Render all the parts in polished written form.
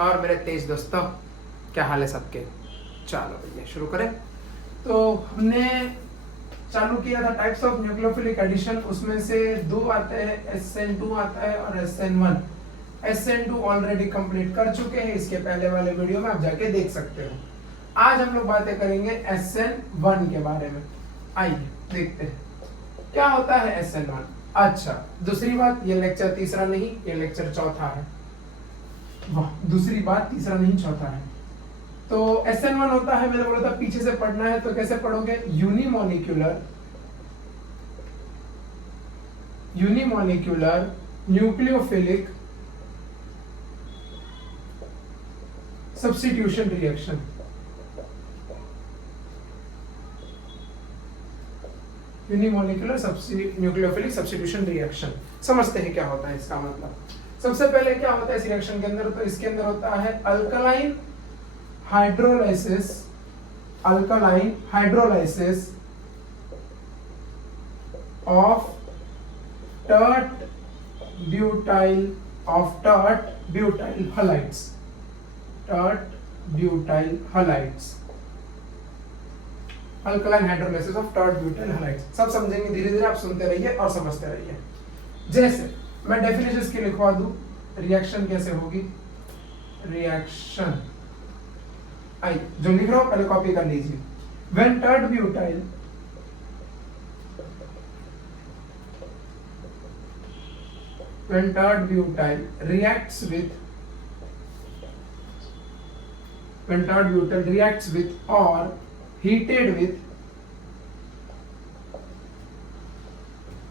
और मेरे तेज दोस्तों, क्या हाल है सबके। चलो भैया शुरू करें। तो हमने चालू किया था टाइप्स ऑफ न्यूक्लियोफिलिक एडिशन, उसमें से दो आते हैं, SN2 आता है और SN1। SN2 ऑलरेडी कंप्लीट कर चुके हैं, इसके पहले वाले वीडियो में आप जाके देख सकते हो। आज हम लोग बातें करेंगे SN1 के बारे में। आइए देखते हैं क्या होता है SN1। अच्छा, दूसरी बात, ये लेक्चर तीसरा नहीं, ये लेक्चर चौथा है। वाह, दूसरी बात, तीसरा नहीं चौथा है। तो SN1 होता है, मैंने बोला था पीछे से पढ़ना है, तो कैसे पढ़ोगे? Unimolecular nucleophilic substitution reaction. Unimolecular nucleophilic substitution reaction. समझते हैं क्या होता है इसका मतलब। सबसे पहले क्या होता है इस रिएक्शन के अंदर? तो इसके अंदर होता है alkaline hydrolysis of tert butyl halides. Alkaline hydrolysis of tert butyl halides. सब समझेंगे धीरे धीरे, आप सुनते रहिए और समझते रहिए। जैसे मैं डेफिनेशन इसकी लिखवा दूं, रिएक्शन कैसे होगी। रिएक्शन, आई जो लिख रहा हूं पहले कॉपी कर लीजिए। When tert butyl reacts with or heated with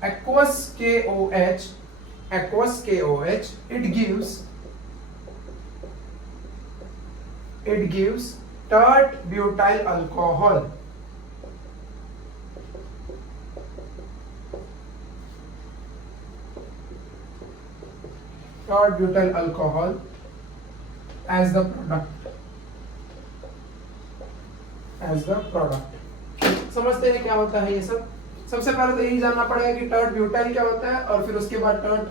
aqueous KOH, it gives tert butyl alcohol. Tert butyl alcohol as the product. समझते हैं क्या होता है ये सब। सबसे पहले तो यही जानना पड़ेगा कि टर्ट ब्यूटाइल क्या होता है, और फिर उसके बाद टर्ट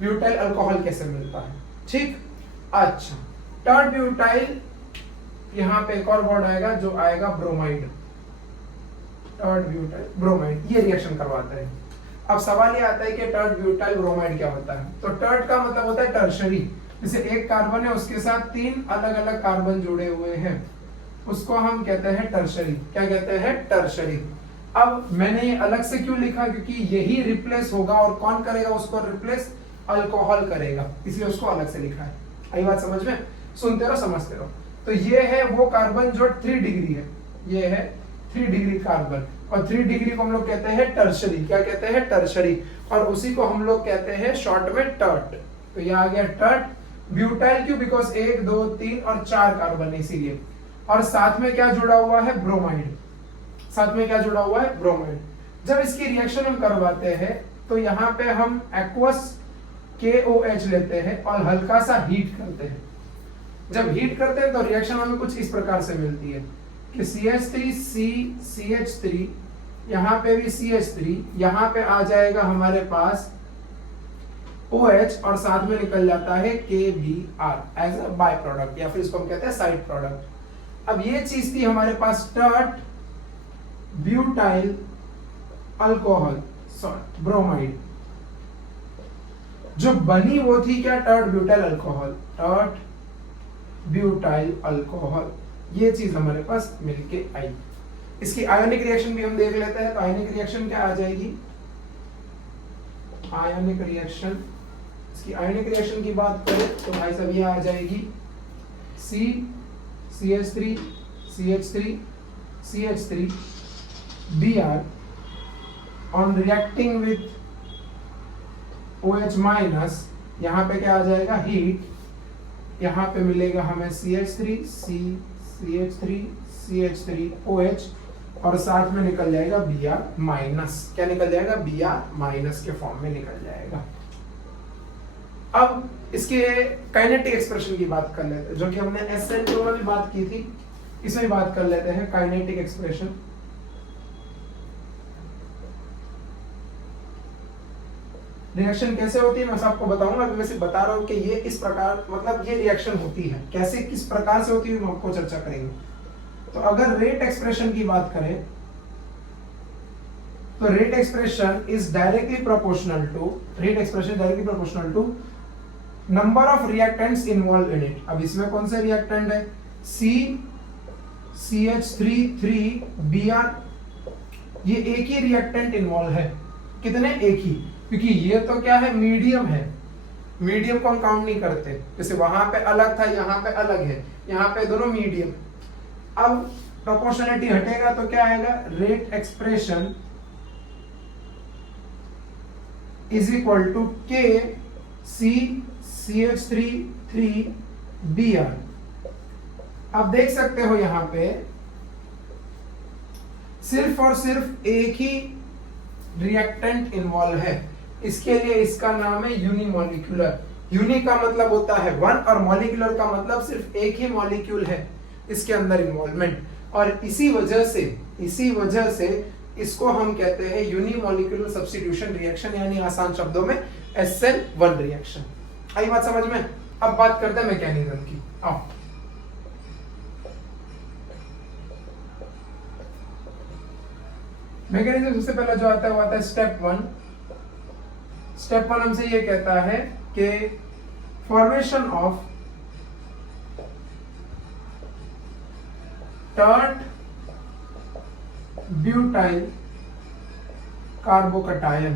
ब्यूटाइल अल्कोहल कैसे मिलता है। ठीक, अच्छा, टर्ट ब्यूटाइल, यहाँ पे एक और वर्ड आएगा जो आएगा ब्रोमाइड। टर्ट ब्यूटाइल ब्रोमाइड, ये रिएक्शन करवाता है। अब सवाल ये आता है कि टर्ट ब्यूटाइल ब्रोमाइड क्या होता है। तो टर्ट का मतलब होता है टर्शरी, जैसे एक कार्बन है उसके साथ 3 अलग अलग कार्बन जुड़े हुए हैं, उसको हम कहते हैं टर्शरी। क्या कहते हैं? टर्शरी। अब मैंने ये अलग से क्यों लिखा? क्योंकि यही रिप्लेस होगा, और कौन करेगा उसको रिप्लेस? अल्कोहल करेगा, इसलिए उसको अलग से लिखा है। आई बात समझ में? सुनते रहो, समझते रहो। तो ये है वो कार्बन जो 3 डिग्री है, ये है 3 डिग्री कार्बन, और 3 डिग्री को हम लोग कहते हैं टर्शरी। क्या कहते हैं? टर्शरी। और उसी को हम लोग कहते हैं शॉर्ट में टर्ट। तो ये आ गया टर्ट ब्यूटाइल। क्यों? बिकॉज 1 2 3 और 4 कार्बन, इसीलिए। और साथ में क्या जुड़ा हुआ है? ब्रोमाइड। साथ में क्या जुड़ा हुआ है? ब्रोमाइड। जब इसकी रिएक्शन हम करवाते हैं तो यहाँ पे हम एक्वस KOH लेते हैं और हल्का सा हीट करते हैं। जब हीट करते हैं तो रिएक्शन हमें कुछ इस प्रकार से मिलती है कि CH3CH3, यहाँ पे भी CH3, यहाँ पे आ जाएगा हमारे पास OH, और साथ में निकल जाता है KBr as a byproduct, या फिर इसको हम कहते हैं साइड प्रोडक्ट। अब ये चीज थी हमारे पास टर्ट ब्यूटाइल अल्कोहल, ब्रोमाइड। जो बनी वो थी क्या? Tert butyl alcohol. Tert butyl alcohol, ये चीज हमारे पास मिलके आई। इसकी आयोनिक रिएक्शन भी हम देख लेते हैं। तो आयोनिक रिएक्शन क्या आ जाएगी? आयोनिक रिएक्शन, इसकी आयोनिक रिएक्शन की बात करें तो भाई साहब ये आ जाएगी CH3 Br on reacting with OH minus, यहाँ पे क्या आ जाएगा? हीट। यहाँ पे मिलेगा हमें CH3OH, और साथ में निकल जाएगा Br माइनस। क्या निकल जाएगा? Br माइनस के फॉर्म में निकल जाएगा। अब इसके काइनेटिक एक्सप्रेशन की बात कर लेते हैं, जो कि हमने SN2 में भी बात की थी, इसमें भी बात कर लेते हैं। काइनेटिक एक्सप्रेशन, रिएक्शन कैसे होती है मैं सबको बताऊंगा, अभी वैसे बता रहा हूँ कि ये इस प्रकार, मतलब ये रिएक्शन होती है कैसे, किस प्रकार से होती है, हम आपको चर्चा करेंगे। तो अगर रेट एक्सप्रेशन की बात करें तो rate expression is directly proportional to number of reactants involve in it. अब इसमें कौन से रिएक्टेंट है, CH3 ये एक ही रिएक्टेंट इन्वॉल्व है। कितने, एक ही, क्योंकि ये तो क्या है, मीडियम है, मीडियम को हम काउंट नहीं करते, जैसे वहां पे अलग था यहाँ पे अलग है, यहाँ पे दोनों मीडियम। अब प्रोपोर्शनलिटी हटेगा तो क्या आएगा, rate expression is equal to k c CH3 आप देख सकते हो यहां पे सिर्फ और सिर्फ एक ही रिएक्टेंट इन्वॉल्व है, इसके लिए इसका नाम है यूनिमॉलिक्यूलर। यूनि का मतलब होता है वन और मॉलिक्यूलर का मतलब सिर्फ एक ही मॉलिक्यूल है इसके अंदर इन्वॉल्वमेंट, और इसी वजह से इसको हम कहते हैं यूनिमॉलिक्यूलर सब्स्टिट्यूशन रिएक्शन, यानी आसान शब्दों में SN1 रिएक्शन। आई बात समझ में? अब बात करते हैं मैकेनिज्म की। आओ मैकेनिज्म सबसे पहले जो आता है वो आता है स्टेप वन हमसे ये कहता है कि formation of tert butyl carbocation,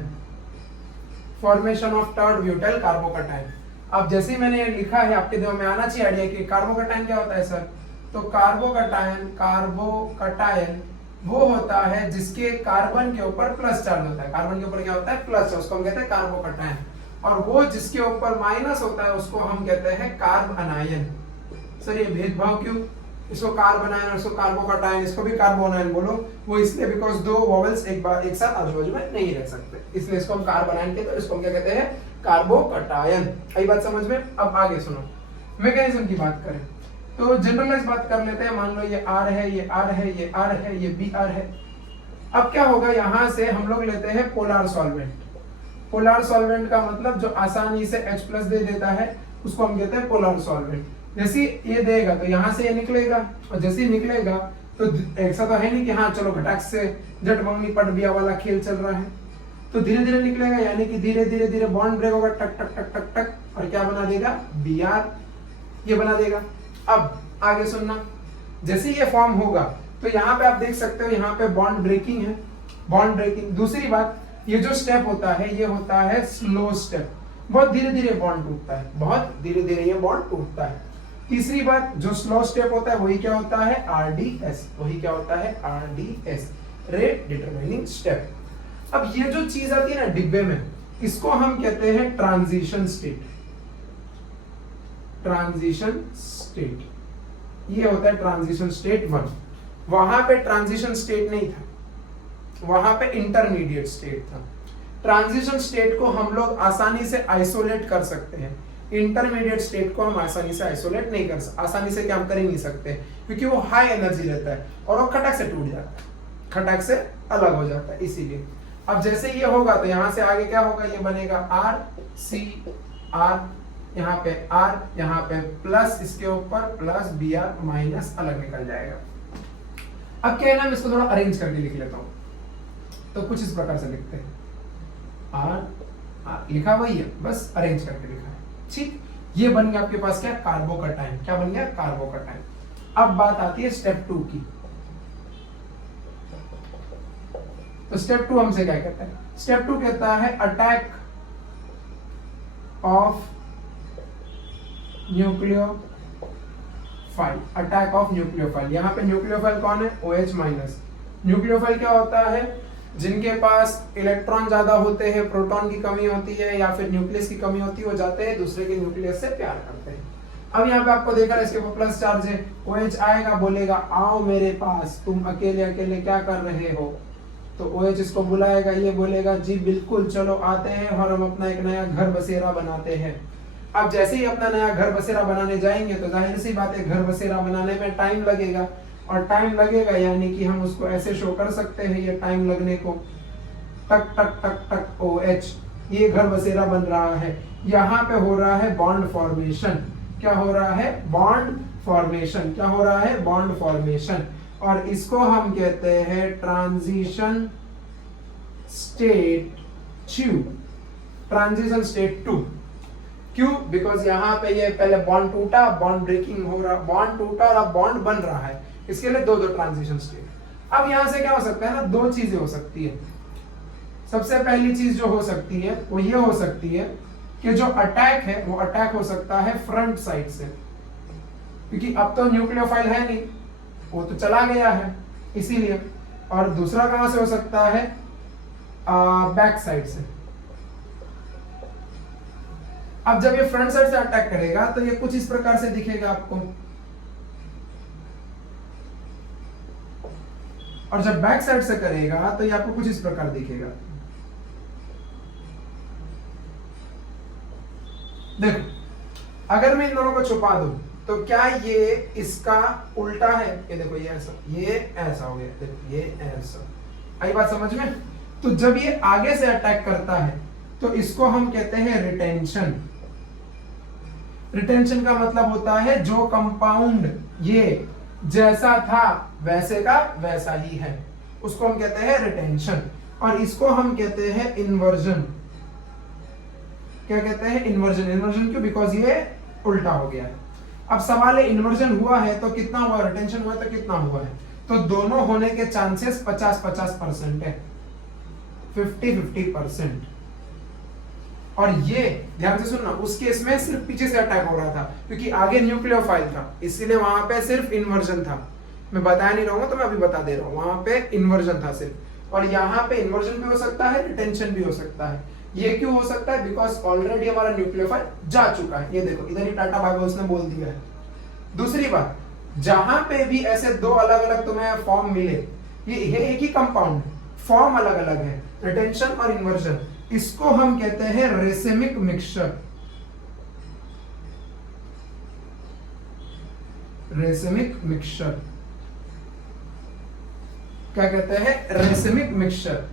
formation of tert butyl carbocation. अब जैसे ही मैंने ये लिखा है आपके दिमाग में आना चाहिए आइडिया कि कार्बोकटायन क्या होता है सर। तो कार्बोकटायन वो होता है जिसके कार्बन के ऊपर प्लस चार्ज होता है, कार्बन के ऊपर क्या होता है, प्लस, उसको हम कहते हैं कार्बोकटायन, और वो जिसके ऊपर माइनस होता है उसको हम कहते हैं कार्ब अनायन। सर ये भेदभाव क्यों, इसको कार्ब अनायन और इसको कार्बोकटायन, इसको भी कार्बोनायन बोलो, वो इसलिए बिकॉज दो वोवेल्स एक साथ आजू बाजू में नहीं रह सकते, इसलिए इसको हम कार्ब अनायन कहते हैं, इसको हम क्या कहते हैं, कार्बोकटायन। आई बात समझ में? अब आगे सुनो, मैकेनिज्म की बात करें तो जनरलाइज बात कर लेते हैं। मान लो ये R है, ये R है, ये R है, ये Br है। अब क्या होगा, यहां से हम लोग लेते हैं पोलर सॉल्वेंट। पोलर सॉल्वेंट का मतलब जो आसानी से H+ दे देता है उसको हम कहते हैं पोलर सॉल्वेंट। जैसे ये देगा तो यहाँ से ये निकलेगा, और जैसे ही निकलेगा तो ऐसा तो है नहीं कि हाँ चलो घटाक से जट मंगनी पट बिया वाला खेल चल रहा है, तो धीरे धीरे निकलेगा, यानी कि धीरे धीरे धीरे बॉन्ड ब्रेक होगा, टक टक टक टक टक, और क्या बना देगा, Br, ये बना देगा। अब आगे सुनना, जैसे ये फॉर्म होगा तो यहाँ पे आप देख सकते हो यहाँ पे बॉन्ड ब्रेकिंग है, बॉन्ड ब्रेकिंग। दूसरी बात, ये जो स्टेप होता है ये होता है स्लो स्टेप, बहुत धीरे धीरे बॉन्ड टूटता है, बहुत धीरे धीरे ये बॉन्ड टूटता है। तीसरी बात, जो स्लो स्टेप होता है वही क्या होता है, RDS, वही क्या होता है, RDS, रेट डिटरमाइनिंग स्टेप। अब ये जो चीज आती है ना डिब्बे में, इसको हम कहते हैं ट्रांजिशन स्टेट। ट्रांजिशन स्टेट, ये होता है ट्रांजिशन स्टेट 1। वहां पे ट्रांजिशन स्टेट नहीं था, वहां पे इंटरमीडिएट स्टेट था। ट्रांजिशन स्टेट को हम लोग आसानी से आइसोलेट कर सकते हैं, इंटरमीडिएट स्टेट को हम आसानी से आइसोलेट नहीं कर सकते, आसानी से क्या हम कर ही नहीं सकते, क्योंकि वो हाई एनर्जी रहता है और वो खटक से टूट जाता है, खटक से अलग हो जाता है, इसीलिए। अब जैसे ये होगा तो यहां से आगे क्या होगा, ये बनेगा RCR, यहाँ पे R, यहाँ पे प्लस, इसके ऊपर प्लस Br माइनस अलग निकल जाएगा। अब क्या है ना, मैं इसको थोड़ा अरेंज करके लिख लेता हूं, तो कुछ इस प्रकार से लिखते हैं, R लिखा वही है, बस अरेंज करके लिखा है, ठीक। ये बन गया आपके पास क्या, कार्बोकटायन। क्या बन गया, कार्बोकटायन। अब बात आती है स्टेप 2 की। तो स्टेप 2 हमसे क्या कहता है, स्टेप 2 कहता है attack of nucleophile, attack of nucleophile. यहाँ पे न्यूक्लियोफाइल कौन है, OH माइनस। न्यूक्लियोफाइल क्या होता है, जिनके पास इलेक्ट्रॉन ज्यादा होते हैं, प्रोटॉन की कमी होती है या फिर न्यूक्लियस की कमी होती है, वो जाते हैं दूसरे के न्यूक्लियस से प्यार करते हैं। अब यहाँ पे आपको देखा इसके ऊपर प्लस चार्ज है, OH आएगा, बोलेगा आओ मेरे पास, तुम अकेले अकेले क्या कर रहे हो, तो OH इसको बुलाएगा, ये बोलेगा जी बिल्कुल चलो आते हैं और हम अपना एक नया घर बसेरा बनाते हैं। अब जैसे ही अपना नया घर बसेरा बनाने जाएंगे तो जाहिर सी बात है घर बसेरा बनाने में टाइम लगेगा, और टाइम लगेगा यानी कि हम उसको ऐसे शो कर सकते हैं, ये टाइम लगने को टक टक टक टक OH, ये घर बसेरा बन रहा है, यहाँ पे हो रहा है बॉन्ड फॉर्मेशन। क्या हो रहा है? Bond formation. क्या हो रहा है? Bond formation. और इसको हम कहते हैं ट्रांजिशन स्टेट 2, ट्रांजिशन स्टेट 2। क्यों? बिकॉज यहाँ पे ये पहले बॉन्ड टूटा, बॉन्ड ब्रेकिंग हो रहा, बॉन्ड टूटा और अब बॉन्ड बन रहा है, इसके लिए दो ट्रांजिशन स्टेट। अब यहां से क्या हो सकता है ना, दो चीजें हो सकती है। सबसे पहली चीज जो हो सकती है वो ये हो सकती है कि जो अटैक है वो अटैक हो सकता है फ्रंट साइड से, क्योंकि अब तो न्यूक्लियोफाइल है नहीं, वो तो चला गया है इसीलिए। और दूसरा कहां से हो सकता है? बैक साइड से। अब जब ये फ्रंट साइड से अटैक करेगा तो ये कुछ इस प्रकार से दिखेगा आपको, और जब बैक साइड से करेगा तो ये आपको कुछ इस प्रकार दिखेगा। देखो, अगर मैं इन दोनों को छुपा दूं तो क्या ये इसका उल्टा है? ये देखो, ये ऐसा हो गया, देखो ये ऐसा। आई बात समझ में? तो जब ये आगे से अटैक करता है तो इसको हम कहते हैं रिटेंशन। रिटेंशन का मतलब होता है जो कंपाउंड ये जैसा था वैसे का वैसा ही है, उसको हम कहते हैं रिटेंशन। और इसको हम कहते हैं इन्वर्जन। क्या कहते हैं? इन्वर्जन। इन्वर्जन क्यों? बिकॉज ये उल्टा हो गया है। अब सवाल है, इन्वर्जन हुआ है तो कितना हुआ, रिटेंशन हुआ तो कितना हुआ है? तो दोनों होने के चांसेस 50-50% है, 50-50%। और ये ध्यान से सुनना, उस केस में सिर्फ पीछे से अटैक हो रहा था क्योंकि आगे न्यूक्लियोफाइल था, इसीलिए वहां पे सिर्फ इन्वर्जन था। मैं बताया नहीं रहूंगा तो मैं अभी बता दे रहा हूं, वहां पे इन्वर्जन था सिर्फ। और यहाँ पे इन्वर्जन भी हो सकता है, रिटेंशन भी हो सकता है। ये क्यों हो सकता है? बिकॉज ऑलरेडी हमारा न्यूक्लियोफाइल जा चुका है। ये देखो, इधर ही टाटा बाय बाय उसने बोल दिया है। दूसरी बात, जहां पे भी ऐसे दो अलग अलग तुम्हें फॉर्म मिले, ये एक ही कंपाउंड, फॉर्म अलग अलग है, रिटेंशन और इन्वर्जन, इसको हम कहते हैं रेसिमिक मिक्सचर। रेसिमिक मिक्सचर क्या कहते हैं? Racemic mixture.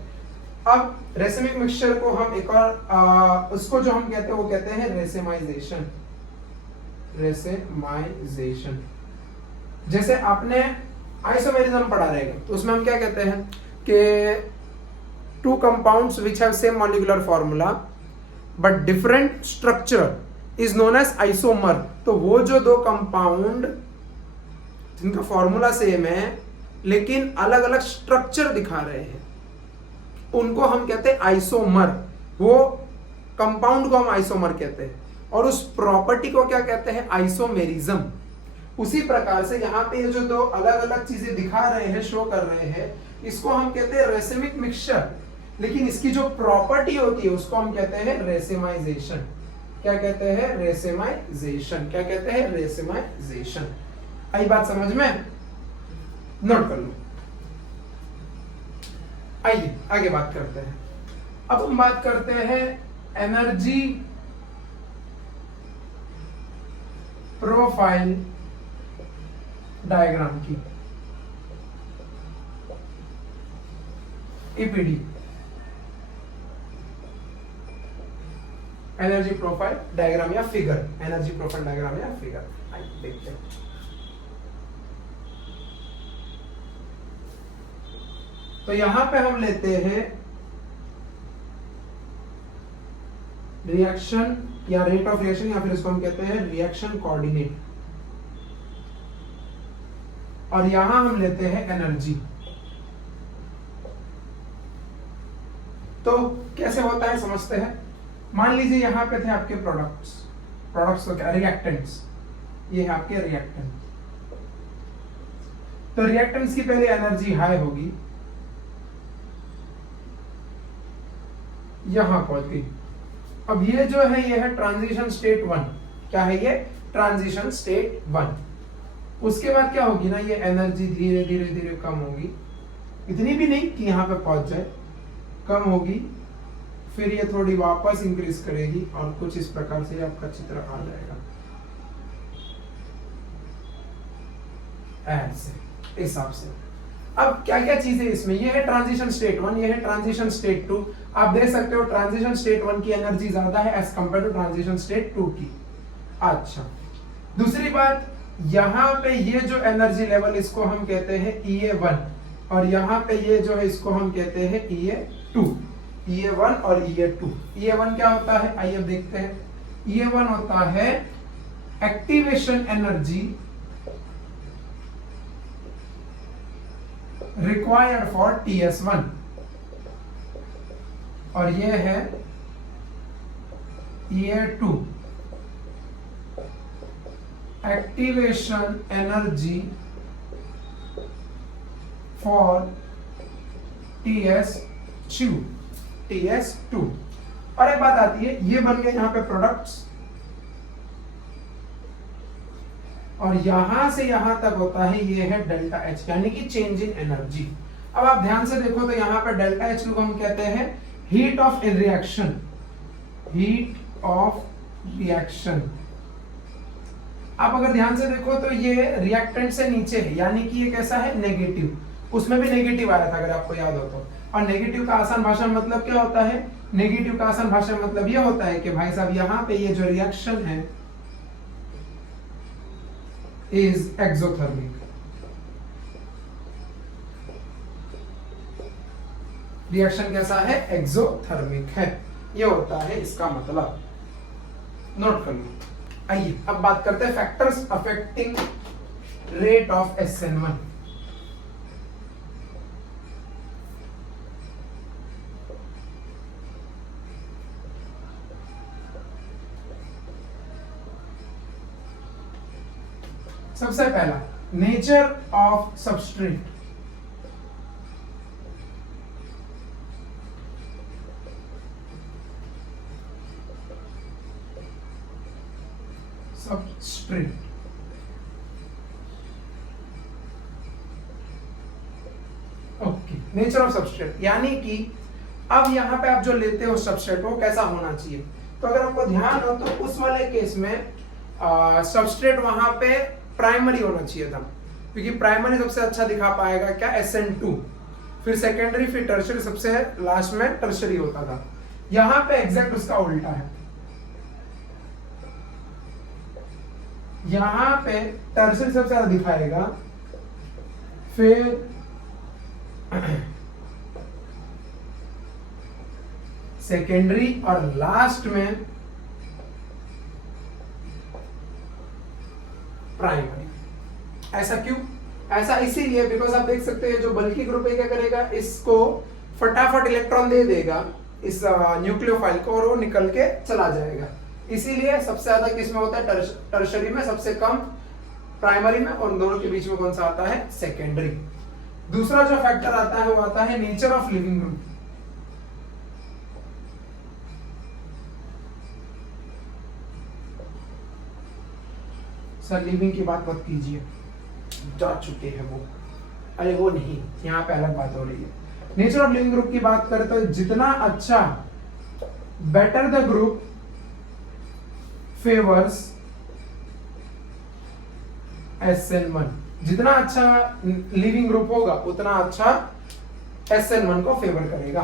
अब रेसिमिक मिक्सचर को हम एक और उसको जो हम कहते हैं वो कहते हैं रेसिमाइजेशन। रेसिमाइजेशन। जैसे आपने आइसोमेरिज्म पढ़ा रहेगा तो उसमें हम क्या कहते हैं कि two compounds which have same molecular formula but different structure is known as isomer। तो वो जो दो कंपाउंड जिनका फॉर्मूला सेम है लेकिन अलग अलग स्ट्रक्चर दिखा रहे हैं उनको हम कहते हैं आइसोमर। वो कंपाउंड को हम आइसोमर कहते हैं और उस प्रॉपर्टी को क्या कहते हैं? आइसोमेरिज्म। उसी प्रकार से यहाँ पे जो दो अलग अलग चीजें दिखा रहे हैं, शो कर रहे हैं, इसको हम कहते हैं रेसिमिक मिक्सचर, लेकिन इसकी जो प्रॉपर्टी होती है उसको हम कहते हैं रेसिमाइजेशन। क्या कहते हैं? रेसिमाइजेशन। क्या कहते हैं? रेसिमाइजेशन। आई बात समझ में? नोट कर लो। आइए आगे बात करते हैं। अब हम बात करते हैं एनर्जी प्रोफाइल डायग्राम की, ईपीडी, एनर्जी प्रोफाइल डायग्राम या फिगर, एनर्जी प्रोफाइल डायग्राम या फिगर। आइए देखते हैं। तो यहां पे हम लेते हैं रिएक्शन या रेट ऑफ रिएक्शन, या फिर इसको हम कहते हैं रिएक्शन कोऑर्डिनेट, और यहां हम लेते हैं एनर्जी। तो कैसे होता है समझते हैं। मान लीजिए यहां पे थे आपके प्रोडक्ट्स तो क्या? रिएक्टेंट्स। ये है आपके रिएक्टेंट। तो रिएक्टेंट्स की पहले एनर्जी हाई होगी, यहां पहुंच गई। अब ये जो है ये है ट्रांजिशन स्टेट 1। क्या है ये? Transition state 1। उसके बाद क्या होगी ना, ये एनर्जी धीरे धीरे धीरे कम होगी, इतनी भी नहीं कि यहां पे पहुंच जाए, कम होगी, फिर ये थोड़ी वापस इंक्रीज करेगी और कुछ इस प्रकार से आपका चित्र आ जाएगा ऐसे, इस हिसाब से। अब क्या क्या चीजें इसमें, ये है ट्रांजिशन स्टेट 1, ये है ट्रांजिशन स्टेट 2। आप देख सकते हो ट्रांजिशन स्टेट 1 की एनर्जी ज्यादा है as compare to transition state 2 की। अच्छा, दूसरी बात, यहाँ पे ये जो एनर्जी लेवल इसको हम कहते हैं EA1, और यहाँ पे ये जो है इसको हम कहते हैं EA2। EA1 और EA2। EA1 क्या होता है, आइए अब देखते हैं। EA1 होता है activation energy required for TS1, और ये है EA2 activation energy for TS2। और एक बात आती है, ये बन गए यहाँ पे प्रोडक्ट्स, और यहां से यहां तक होता है ये है डेल्टा H, यानी कि चेंज इन एनर्जी। अब आप ध्यान से देखो तो यहाँ पे डेल्टा H को हम कहते हैं heat of reaction, heat of reaction. आप अगर ध्यान से देखो तो ये रिएक्टेंट से नीचे है, यानी कि ये कैसा है, नेगेटिव। उसमें भी नेगेटिव आया था अगर आपको याद हो तो। और नेगेटिव का आसान भाषा में मतलब क्या होता है, नेगेटिव का आसान भाषा में मतलब ये होता है कि भाई साहब यहाँ पे ये जो रिएक्शन है इज एक्सोथर्मिक। रिएक्शन कैसा है, एक्सोथर्मिक है, ये होता है इसका मतलब। नोट कर लो। आइए अब बात करते हैं factors affecting rate of SN1। सबसे पहला, nature of substrate. Substrate okay, nature of substrate यानी कि अब यहां पे आप जो लेते हो सबस्ट्रेट वो कैसा होना चाहिए। तो अगर आपको ध्यान हो तो उस वाले केस में सबस्ट्रेट वहां पे प्राइमरी होना चाहिए था, क्योंकि प्राइमरी सबसे अच्छा दिखा पाएगा क्या, SN2, फिर सेकेंडरी, फिर टर्शियरी, सबसे लास्ट में टर्शियरी होता था। यहां पे एग्जैक्ट उसका उल्टा है, यहां पे टर्शियरी सबसे ज्यादा दिखाएगा, फिर सेकेंडरी, और लास्ट में प्राइमरी। ऐसा क्यों, ऐसा इसीलिए बिकॉज आप देख सकते हैं जो बल्की ग्रुप है क्या करेगा, इसको फटाफट इलेक्ट्रॉन दे देगा इस न्यूक्लियोफाइल को, और वो निकल के चला जाएगा। इसीलिए सबसे ज्यादा किस में होता है, टर्शरी में, सबसे कम प्राइमरी में, और दोनों के बीच में कौन सा आता है, सेकेंडरी। दूसरा जो फैक्टर आता है वो आता है nature of leaving group. Sir living की बात मत कीजिए, जा चुके हैं वो, अरे वो नहीं, यहाँ पे अलग बात हो रही है। नेचर ऑफ लिविंग ग्रुप की बात करें तो जितना अच्छा, better the group favours SN1, जितना अच्छा लिविंग ग्रुप होगा उतना अच्छा SN1 को फेवर करेगा।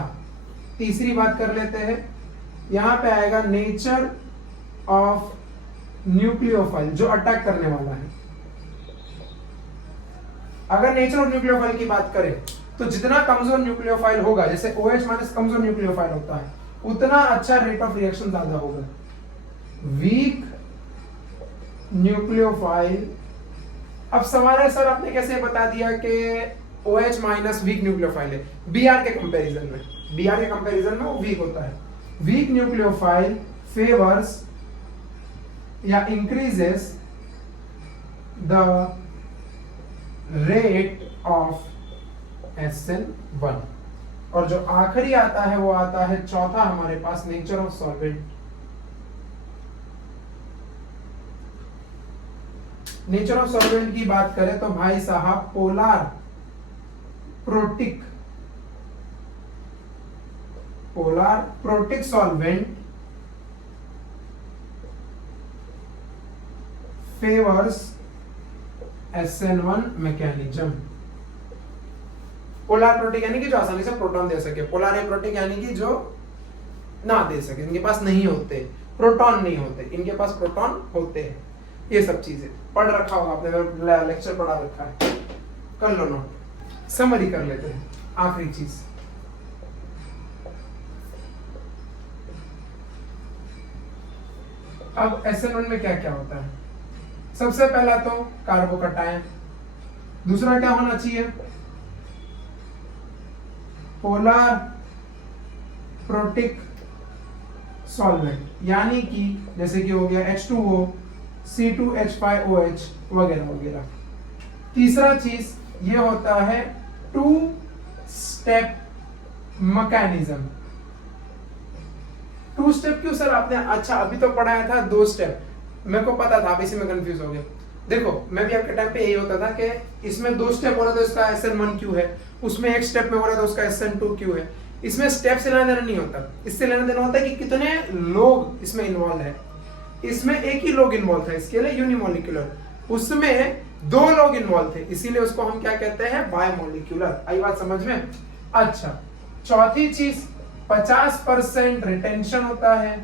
तीसरी बात कर लेते हैं, यहां पे आएगा नेचर ऑफ न्यूक्लियोफाइल, जो अटैक करने वाला है। अगर नेचर ऑफ न्यूक्लियोफाइल की बात करें तो जितना कमजोर न्यूक्लियोफाइल होगा, जैसे OH माइनस कमजोर न्यूक्लियोफाइल होता है, उतना अच्छा रेट ऑफ रिएक्शन ज्यादा होगा। वीक न्यूक्लियोफाइल, अब सवाल है सर आपने कैसे बता दिया कि OH माइनस वीक न्यूक्लियोफाइल है, Br के कंपैरिजन में, Br के कंपैरिजन में वो वीक होता है। वीक न्यूक्लियोफाइल फेवर्स या increases the rate of SN1। और जो आखिरी आता है वो आता है चौथा हमारे पास, nature of solvent. Nature of solvent की बात करें तो भाई साहब polar protic solvent favours SN1 mechanism. Polar protic यानी कि जो आसानी से प्रोटॉन दे सके, पोलर एप्रोटिक यानी कि जो ना दे सके, इनके पास नहीं होते, प्रोटॉन नहीं होते, इनके पास प्रोटॉन होते हैं। ये सब चीजें पढ़ रखा होगा आपने, लेक्चर पढ़ा रखा है, कर लो नोट। समरी कर लेते हैं आखिरी चीज। अब SN1 में क्या क्या होता है? सबसे पहला तो कार्बोकटायन, दूसरा क्या होना चाहिए? पोलर प्रोटिक सॉल्वेंट, यानी कि जैसे कि हो गया H2O, C2H5OH वगैरह वगैरह। तीसरा चीज ये होता है 2 स्टेप मैकेनिज्म। 2 स्टेप क्यों सर आपने? अच्छा अभी तो पढ़ाया था 2 स्टेप, मेरे को पता था, आप इसी में कंफ्यूज हो गए। देखो मैं भी आपके टाइम पे यही होता था कि इसमें 2 स्टेप हो रहा था, उसका SN1 क्यों है, उसमें एक स्टेप में हो रहा था, उसका SN2 क्यों है। इसमें स्टेप से लेना देना नहीं होता, इससे लेना देना होता है कि कितने लोग इसमें इन्वॉल्व है। इसमें एक ही लोग इन्वॉल्व था, इसके लिए यूनिमोलिकुलर, उसमें 2 लोग इन्वॉल्व थे, इसीलिए उसको हम क्या कहते हैं? बायमोलिकुलर। आई बात समझ में? अच्छा, चौथी चीज 50% रिटेंशन होता है।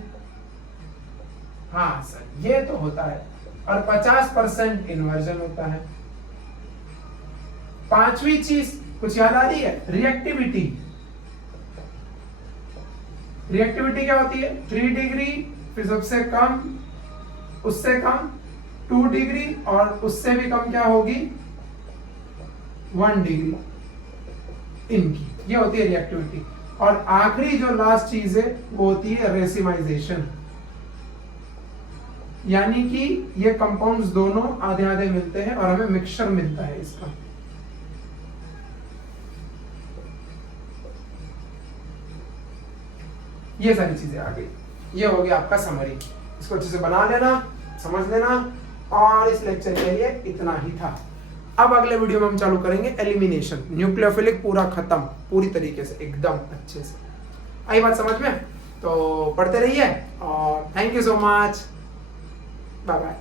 हाँ सर ये तो होता है, और 50% इन्वर्जन होता है। पांचवी चीज कुछ याद आ रही है? रिएक्टिविटी। रिएक्टिविटी क्या होती है? 3 डिग्री, फिर सबसे कम, उससे कम 2 डिग्री, और उससे भी कम क्या होगी? 1 डिग्री इनकी, ये होती है रिएक्टिविटी। और आखिरी जो लास्ट चीज है वो होती है रेसिमाइजेशन, यानी कि ये कंपाउंड्स दोनों आधे आधे मिलते हैं और हमें मिक्सचर मिलता है इसका। ये सारी चीजें आ गई, ये हो गया आपका समरी। इसको अच्छे से बना लेना, समझ लेना, और इस लेक्चर के लिए इतना ही था। अब अगले वीडियो में हम चालू करेंगे एलिमिनेशन, न्यूक्लियोफिलिक पूरा खत्म पूरी तरीके से एकदम अच्छे से। आई बात समझ में? तो पढ़ते रहिए और thank you so much, bye bye.